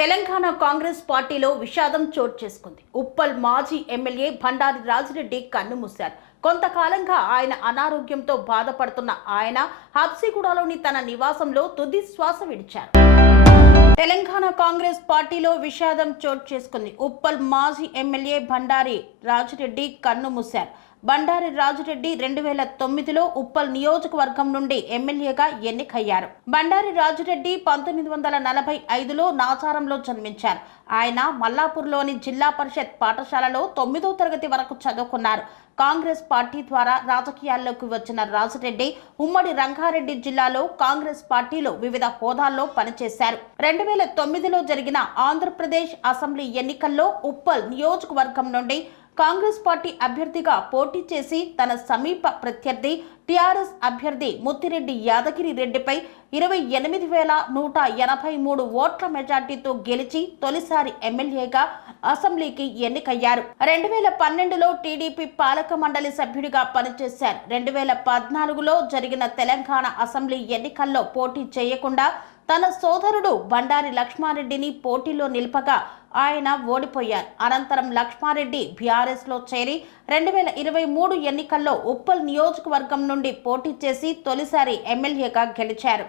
తెలంగాణ కాంగ్రెస్ పార్టీలో విషాదం చోటు చేసుకుంది. ఉప్పల్ మాజీ ఎమ్మెల్యే బండారి రాజిరెడ్డి కన్నుమూశారు. కొంతకాలంగా ఆయన అనారోగ్యంతో బాధపడుతున్న ఆయన హబ్సిగూడలోని తన నివాసంలో తుది శ్వాస విడిచారు. తెలంగాణ కాంగ్రెస్ పార్టీలో విషాదం చోటు చేసుకుంది. ఉప్పల్ మాజీ ఎమ్మెల్యే బండారి రాజిరెడ్డి కన్నుమూశారు. బండారి రాజిరెడ్డి 2009లో ఉప్పల్ నియోజకవర్గం నుండి ఎమ్మెల్యేగా ఎన్నికయ్యారు. బండారి రాజిరెడ్డి 1945లో నాచారంలో జన్మించారు. ఆయన మల్లాపూర్లోని జిల్లా పరిషత్ పాఠశాలలో 9వ తరగతి వరకు చదువుకున్నారు. కాంగ్రెస్ పార్టీ ద్వారా రాజకీయాల్లోకి వచ్చిన రాజిరెడ్డి ఉమ్మడి రంగారెడ్డి జిల్లాలో కాంగ్రెస్ పార్టీలో వివిధ హోదాల్లో పనిచేశారు. 2009లో జరిగిన ఆంధ్రప్రదేశ్ అసెంబ్లీ ఎన్నికల్లో ఉప్పల్ నియోజకవర్గం నుండి కాంగ్రెస్ పార్టీ అభ్యర్థిగా పోటీ చేసి తన సమీప ప్రత్యర్థి టీఆర్ఎస్ అభ్యర్థి ముత్తిరెడ్డి యాదగిరి రెడ్డిపై 28,183 ఓట్ల మెజార్టీతో గెలిచి తొలిసారి ఎమ్మెల్యేగా అసెంబ్లీకి ఎన్నికయ్యారు. 2012లో టీడీపీ పాలక మండలి సభ్యుడిగా పనిచేశారు. 2014లో జరిగిన తెలంగాణ అసెంబ్లీ ఎన్నికల్లో పోటీ చేయకుండా తన సోదరుడు బండారి లక్ష్మారెడ్డిని పోటీలో నిలపగా ఆయన ఓడిపోయారు. అనంతరం లక్ష్మారెడ్డి బీఆర్ఎస్లో చేరి 2023 ఎన్నికల్లో ఉప్పల్ నియోజకవర్గం నుండి పోటీ చేసి తొలిసారి ఎమ్మెల్యేగా గెలిచారు.